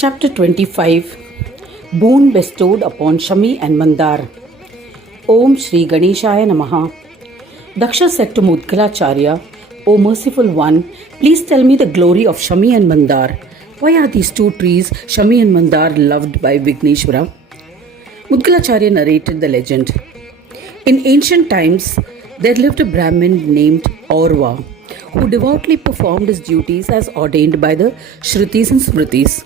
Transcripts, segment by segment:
Chapter 25 Boon bestowed upon Shami and Mandar. Om Shri Ganeshaya Namaha. Daksha said to Mudgalacharya, O merciful one, please tell me the glory of Shami and Mandar. Why are these two trees, Shami and Mandar, loved by Vigneshwara? Mudgalacharya narrated the legend. In ancient times, there lived a Brahmin named Aurva, who devoutly performed his duties as ordained by the Shrutis and Smritis.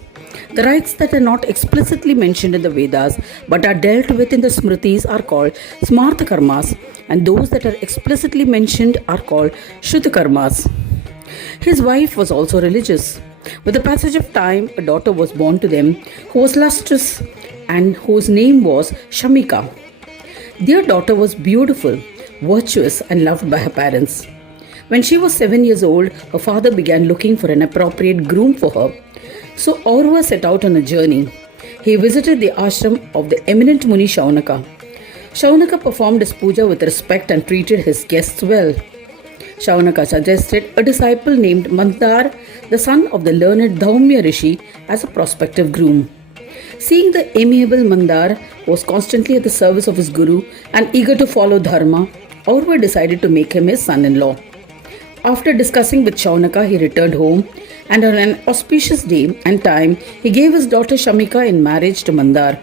The rites that are not explicitly mentioned in the Vedas but are dealt with in the Smritis are called Smarta Karmas, and those that are explicitly mentioned are called Shruta Karmas. His wife was also religious. With the passage of time, a daughter was born to them who was lustrous and whose name was Shamika. Their daughter was beautiful, virtuous, and loved by her parents. When she was 7 years old, her father began looking for an appropriate groom for her. So Aurva set out on a journey. He visited the ashram of the eminent Muni Shaunaka. Shaunaka performed his puja with respect and treated his guests well. Shaunaka suggested a disciple named Mandar, the son of the learned Dhaumya Rishi, as a prospective groom. Seeing the amiable Mandar was constantly at the service of his guru and eager to follow dharma, Aurva decided to make him his son-in-law. After discussing with Shaunaka, he returned home, and on an auspicious day and time, he gave his daughter Shamika in marriage to Mandar.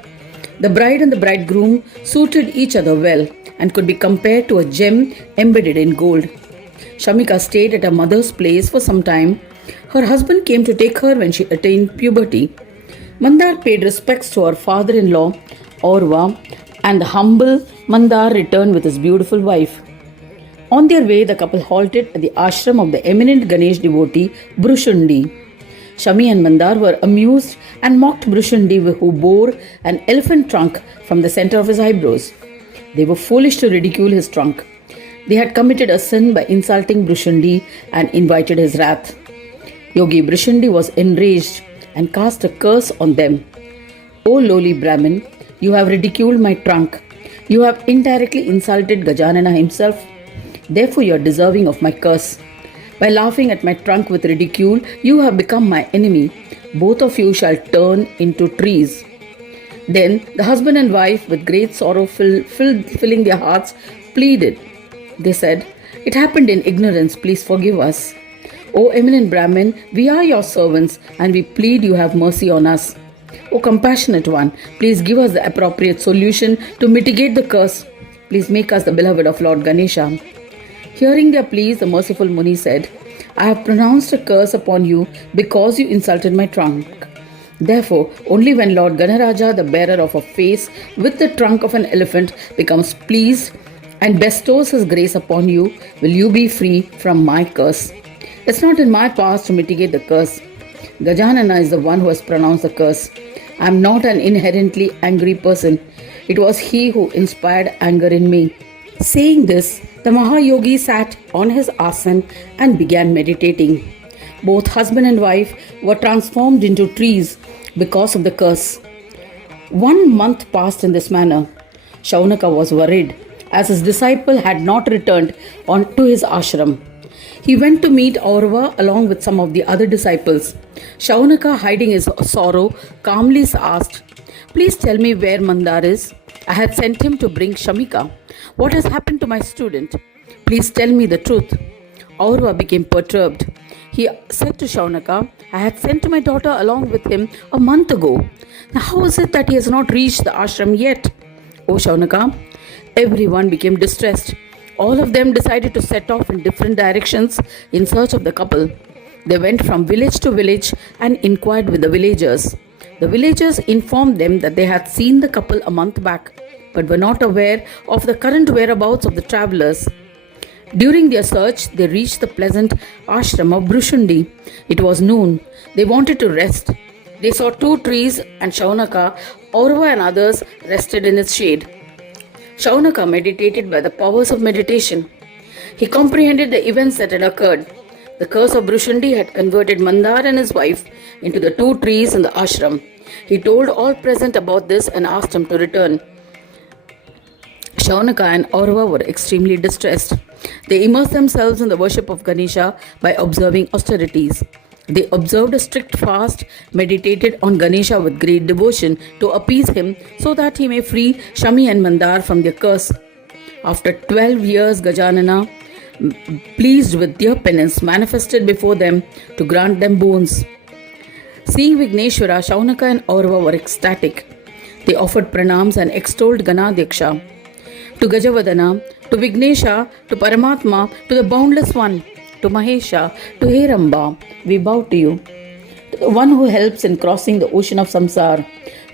The bride and the bridegroom suited each other well and could be compared to a gem embedded in gold. Shamika stayed at her mother's place for some time. Her husband came to take her when she attained puberty. Mandar paid respects to her father-in-law, Aurva, and the humble Mandar returned with his beautiful wife. On their way, the couple halted at the ashram of the eminent Ganesh devotee, Brushundi. Shami and Mandar were amused and mocked Brushundi, who bore an elephant trunk from the center of his eyebrows. They were foolish to ridicule his trunk. They had committed a sin by insulting Brushundi and invited his wrath. Yogi Brushundi was enraged and cast a curse on them. O lowly Brahmin, you have ridiculed my trunk. You have indirectly insulted Gajanana himself. Therefore, you are deserving of my curse. By laughing at my trunk with ridicule, you have become my enemy. Both of you shall turn into trees. Then the husband and wife, with great sorrow filling their hearts, pleaded. They said, It happened in ignorance, please forgive us. O eminent Brahmin, we are your servants, and we plead you have mercy on us. O compassionate one, please give us the appropriate solution to mitigate the curse. Please make us the beloved of Lord Ganesha. Hearing their pleas, the merciful Muni said, I have pronounced a curse upon you because you insulted my trunk. Therefore, only when Lord Ganaraja, the bearer of a face with the trunk of an elephant, becomes pleased and bestows his grace upon you, will you be free from my curse. It's not in my power to mitigate the curse. Gajanana is the one who has pronounced the curse. I am not an inherently angry person. It was he who inspired anger in me. Saying this, the Mahayogi sat on his asan and began meditating. Both husband and wife were transformed into trees because of the curse. 1 month passed in this manner. Shaunaka was worried, as his disciple had not returned to his ashram. He went to meet Aurva along with some of the other disciples. Shaunaka, hiding his sorrow, calmly asked, Please tell me where Mandar is. I had sent him to bring Shamika. What has happened to my student? Please tell me the truth. Aurva became perturbed. He said to Shaunaka, I had sent my daughter along with him a month ago. Now how is it that he has not reached the ashram yet? O Shaunaka, everyone became distressed. All of them decided to set off in different directions in search of the couple. They went from village to village and inquired with the villagers. The villagers informed them that they had seen the couple a month back, but were not aware of the current whereabouts of the travelers. During their search, they reached the pleasant ashram of Brushundi. It was noon. They wanted to rest. They saw 2 trees, and Shaunaka, Aurva and others rested in its shade. Shaunaka meditated by the powers of meditation. He comprehended the events that had occurred. The curse of Brushundi had converted Mandar and his wife into the 2 trees in the ashram. He told all present about this and asked them to return. Shaunaka and Aurva were extremely distressed. They immersed themselves in the worship of Ganesha by observing austerities. They observed a strict fast, meditated on Ganesha with great devotion to appease him so that he may free Shami and Mandar from their curse. After 12 years, Gajanana, pleased with their penance, manifested before them to grant them boons. Seeing Vigneshwara, Shaunaka and Aurava were ecstatic. They offered pranams and extolled Ganadyaksha. To Gajavadana, to Vignesha, to Paramatma, to the Boundless One, to Mahesha, to Heramba, we bow to you. To the one who helps in crossing the ocean of samsara,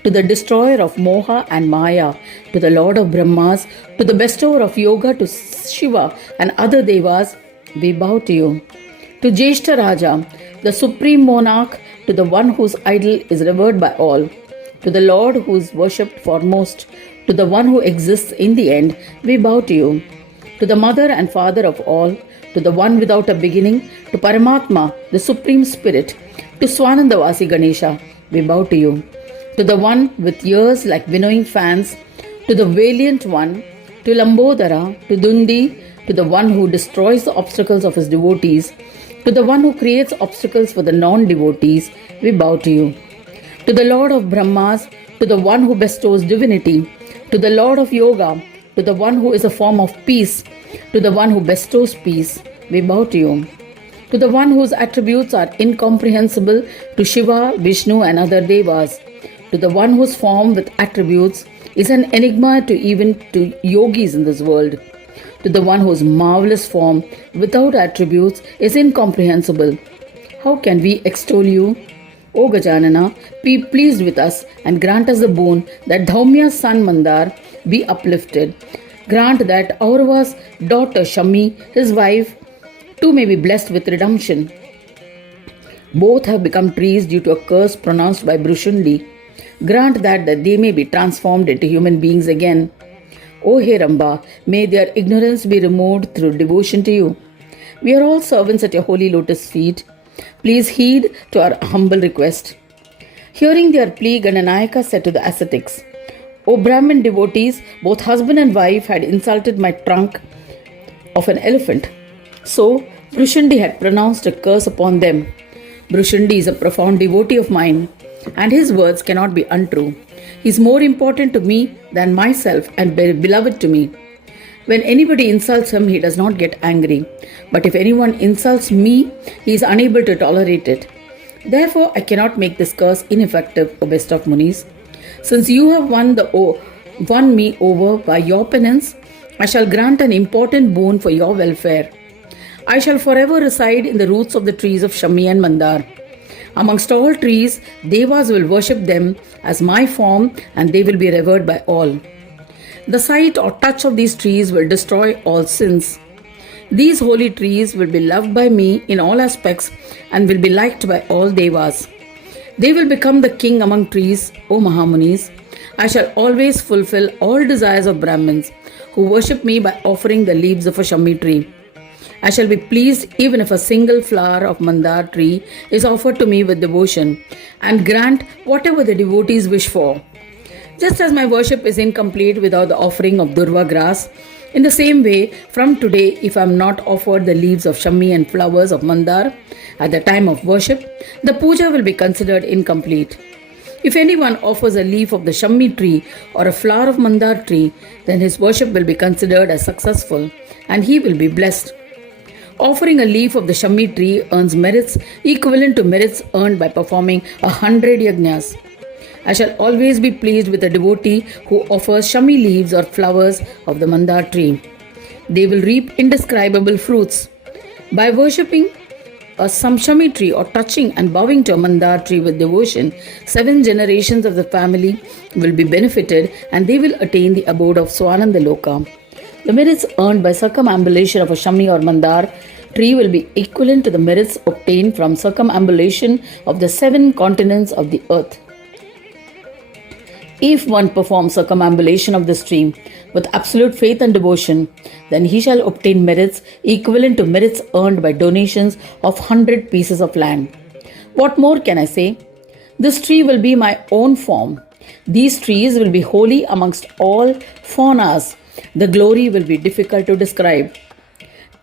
to the destroyer of Moha and Maya, to the Lord of Brahmas, to the bestower of yoga, to Shiva and other devas, we bow to you. To Jeshta Raja, the supreme monarch, to the one whose idol is revered by all, to the Lord who is worshipped foremost, to the one who exists in the end, we bow to you. To the mother and father of all, to the one without a beginning, to Paramatma, the supreme spirit, to Swanandavasi Ganesha, we bow to you. To the one with ears like winnowing fans, to the valiant one, to Lambodara, to Dundi, to the one who destroys the obstacles of his devotees, to the one who creates obstacles for the non-devotees, we bow to you. To the Lord of Brahmas, to the one who bestows divinity, to the Lord of Yoga, to the one who is a form of peace, to the one who bestows peace, we bow to you. To the one whose attributes are incomprehensible to Shiva, Vishnu and other devas, to the one whose form with attributes is an enigma to even to yogis in this world, to the one whose marvelous form without attributes is incomprehensible. How can we extol you? O Gajanana, be pleased with us and grant us the boon that Dhaumya's son Mandar be uplifted. Grant that Aurava's daughter Shami, his wife, too may be blessed with redemption. Both have become trees due to a curse pronounced by Brushundi. Grant that they may be transformed into human beings again. O Heramba, may their ignorance be removed through devotion to you. We are all servants at your holy lotus feet. Please heed to our humble request. Hearing their plea, Gananayaka said to the ascetics, O Brahmin devotees, both husband and wife had insulted my trunk of an elephant. So, Brushundi had pronounced a curse upon them. Brushundi is a profound devotee of mine, and his words cannot be untrue. He is more important to me than myself and beloved to me. When anybody insults him, he does not get angry. But if anyone insults me, he is unable to tolerate it. Therefore, I cannot make this curse ineffective, O best of Munis. Since you have won me over by your penance, I shall grant an important boon for your welfare. I shall forever reside in the roots of the trees of Shami and Mandar. Amongst all trees, devas will worship them as my form and they will be revered by all. The sight or touch of these trees will destroy all sins. These holy trees will be loved by me in all aspects and will be liked by all devas. They will become the king among trees, O Mahamunis. I shall always fulfill all desires of Brahmins who worship me by offering the leaves of a Shami tree. I shall be pleased even if a single flower of Mandar tree is offered to me with devotion and grant whatever the devotees wish for. Just as my worship is incomplete without the offering of Durva grass, in the same way, from today, if I am not offered the leaves of Shami and flowers of Mandar at the time of worship, the puja will be considered incomplete. If anyone offers a leaf of the Shami tree or a flower of Mandar tree, then his worship will be considered as successful and he will be blessed. Offering a leaf of the Shami tree earns merits equivalent to merits earned by performing 100 yajnas. I shall always be pleased with a devotee who offers Shami leaves or flowers of the Mandar tree. They will reap indescribable fruits. By worshipping some Shami tree or touching and bowing to a Mandar tree with devotion, 7 generations of the family will be benefited and they will attain the abode of Swananda Loka. The merits earned by circumambulation of a Shami or Mandar tree will be equivalent to the merits obtained from circumambulation of the 7 continents of the earth. If one performs circumambulation of this tree with absolute faith and devotion, then he shall obtain merits equivalent to merits earned by donations of 100 pieces of land. What more can I say? This tree will be my own form. These trees will be holy amongst all faunas. The glory will be difficult to describe.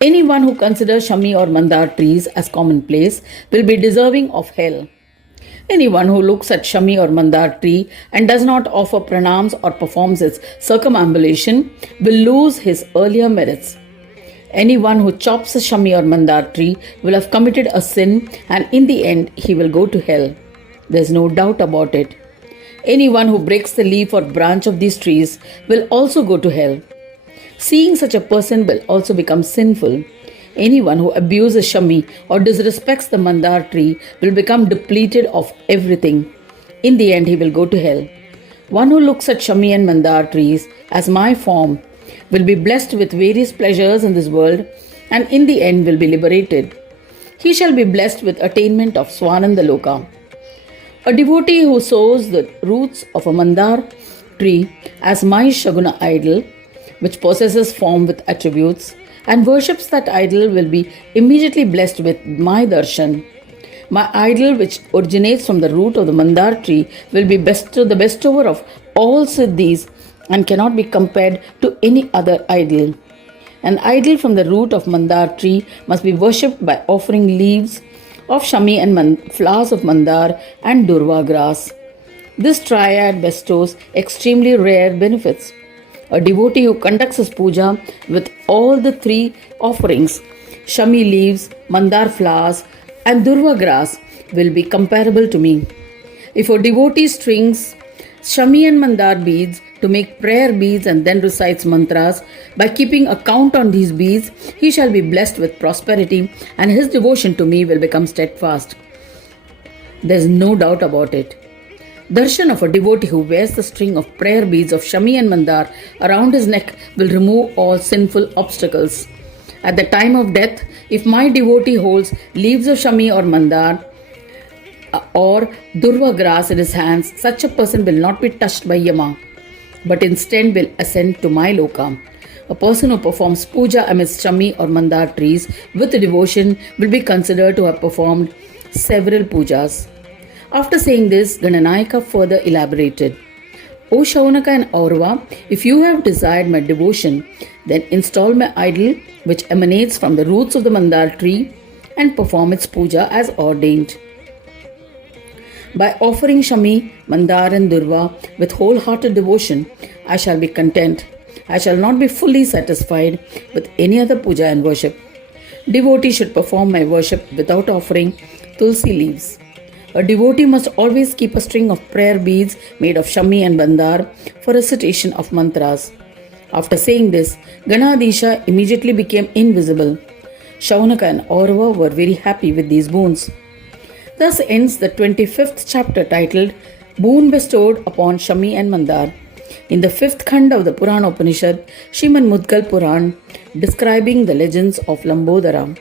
Anyone who considers Shami or Mandar trees as commonplace will be deserving of hell. Anyone who looks at Shami or Mandar tree and does not offer pranams or performs its circumambulation will lose his earlier merits. Anyone who chops a Shami or Mandar tree will have committed a sin, and in the end he will go to hell. There is no doubt about it. Anyone who breaks the leaf or branch of these trees will also go to hell. Seeing such a person will also become sinful. Anyone who abuses Shami or disrespects the Mandar tree will become depleted of everything. In the end, he will go to hell. One who looks at Shami and Mandar trees as my form will be blessed with various pleasures in this world, and in the end will be liberated. He shall be blessed with attainment of Swananda Loka. A devotee who sows the roots of a Mandar tree as my Shaguna idol, which possesses form with attributes, and worships that idol will be immediately blessed with my darshan. My idol, which originates from the root of the Mandar tree, will be the bestower of all siddhis and cannot be compared to any other idol. An idol from the root of Mandar tree must be worshipped by offering leaves of Shami and flowers of Mandar and Durva grass. This triad bestows extremely rare benefits. A devotee who conducts his puja with all the three offerings, Shami leaves, Mandar flowers, and Durva grass, will be comparable to me. If a devotee strings Shami and Mandar beads to make prayer beads and then recites mantras, by keeping a count on these beads, he shall be blessed with prosperity, and his devotion to me will become steadfast. There is no doubt about it. Darshan of a devotee who wears the string of prayer beads of Shami and Mandar around his neck will remove all sinful obstacles. At the time of death, if my devotee holds leaves of Shami or Mandar or Durva grass in his hands, such a person will not be touched by Yama, but instead will ascend to my loka. A person who performs puja amidst Shami or Mandar trees with devotion will be considered to have performed several pujas. After saying this, Gananayaka further elaborated, O Shaunaka and Aurva, if you have desired my devotion, then install my idol which emanates from the roots of the Mandar tree and perform its puja as ordained. By offering Shami, Mandar and Durva with wholehearted devotion, I shall be content. I shall not be fully satisfied with any other puja and worship. Devotee should perform my worship without offering tulsi leaves. A devotee must always keep a string of prayer beads made of Shami and Mandar for recitation of mantras. After saying this, Ganadisha immediately became invisible. Shaunaka and Aurava were very happy with these boons. Thus ends the 25th chapter titled Boon Bestowed upon Shami and Mandar in the 5th Khanda of the Purana Upanishad, Srimad Mudgal Puran, describing the legends of Lambodara.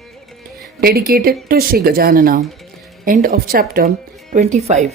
Dedicated to Sri Gajanana. End of chapter 25.